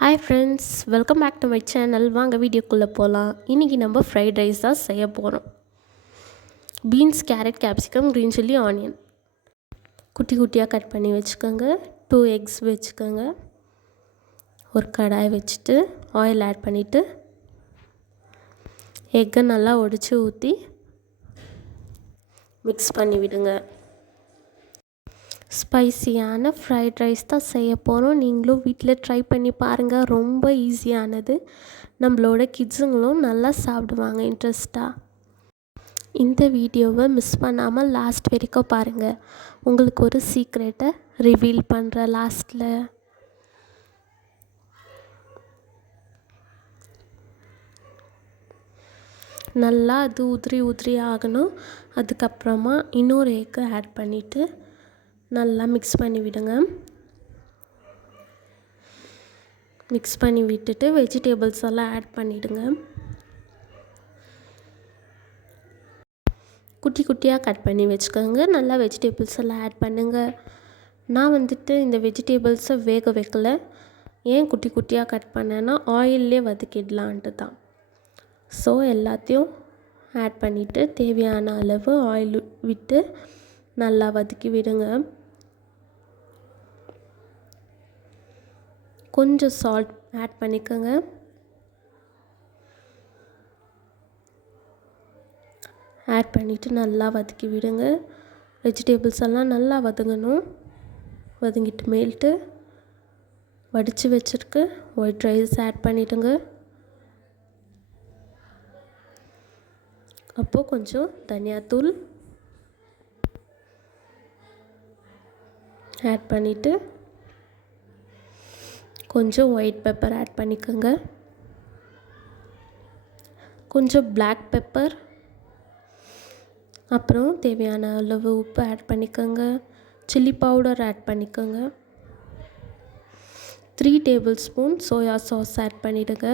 Hi friends, welcome back to my channel. வாங்க வீடியோக்குள்ளே போகலாம். இன்றைக்கி நம்ம ஃப்ரைட் ரைஸ் தான் செய்ய போகிறோம். Beans, carrot, capsicum, green chilli, onion குட்டி குட்டியாக கட் பண்ணி வச்சுக்கோங்க. 2 எக்ஸ் வச்சுக்கோங்க. ஒரு கடாய் வச்சுட்டு ஆயில் ஆட் பண்ணிவிட்டு எக்கை நல்லா உடச்சி ஊற்றி மிக்ஸ் பண்ணி விடுங்க. ஸ்பைசியான ஃப்ரைட் ரைஸ் தான் செய்ய போகிறோம். நீங்களும் வீட்டில் ட்ரை பண்ணி பாருங்கள். ரொம்ப ஈஸியானது. நம்மளோட கிட்ஸுங்களும் நல்லா சாப்பிடுவாங்க இன்ட்ரெஸ்ட்டாக. இந்த வீடியோவை மிஸ் பண்ணாமல் லாஸ்ட் வரைக்கும் பாருங்கள். உங்களுக்கு ஒரு சீக்ரெட்டை ரிவீல் பண்ணுறேன் லாஸ்ட்டில். நல்லா அது உதிரி ஆகணும். அதுக்கப்புறமா இன்னொரு எக்கை ஆட் பண்ணிவிட்டு நல்லா மிக்ஸ் பண்ணி விடுங்க. மிக்ஸ் பண்ணி விட்டுட்டு வெஜிடபிள்ஸ் எல்லாம் ஆட் பண்ணிவிடுங்க. குட்டி குட்டியாக கட் பண்ணி வச்சுக்கோங்க. நல்லா வெஜிடபிள்ஸ் எல்லாம் ஆட் பண்ணுங்கள். நான் இந்த வெஜிடபிள்ஸை வேக வைக்கல. ஏன் குட்டி குட்டியாக கட் பண்ணேன்னா ஆயிலே வதக்கிடலான்ட்டு தான். ஸோ எல்லாத்தையும் ஆட் பண்ணிவிட்டு தேவையான அளவு ஆயில் விட்டு நல்லா வதக்கி விடுங்க. கொஞ்சம் சால்ட் ஆட் பண்ணிக்கோங்க. ஆட் பண்ணிவிட்டு நல்லா வதக்கி விடுங்க. வெஜிடபிள்ஸ் எல்லாம் நல்லா வதங்கணும். வதங்கிட்டு மேல்ட்டு வடித்து வச்சுருக்கு ஒயிட் ரைஸ் ஆட் பண்ணிவிடுங்க. அப்போது கொஞ்சம் தனியாத்தூள் ஆட் பண்ணிவிட்டு கொஞ்சம் ஒயிட் பெப்பர் ஆட் பண்ணிக்கோங்க. கொஞ்சம் பிளாக் பெப்பர், அப்புறம் தேவையான அளவு உப்பு ஆட் பண்ணிக்கோங்க. சில்லி பவுடர் ஆட் பண்ணிக்கோங்க. 3 tablespoon soya sauce add பண்ணிவிடுங்க.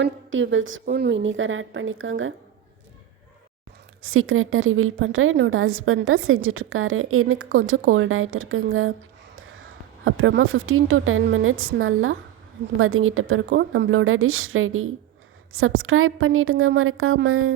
1 டேபிள் ஸ்பூன் வினிகர் ஆட் பண்ணிக்கோங்க. சீக்ரெட்டை ரிவீல் பண்ணுறேன். என்னோடய ஹஸ்பண்ட் தான் செஞ்சிட்ருக்காரு. எனக்கு கொஞ்சம் கோல்ட் ஆகிட்டு இருக்குங்க. அப்புறமா 15 to 10 மினிட்ஸ் நல்லா வதங்கிட்ட பிறகும் நம்மளோட டிஷ் ரெடி. சப்ஸ்கிரைப் பண்ணிவிடுங்க மறக்காமல்.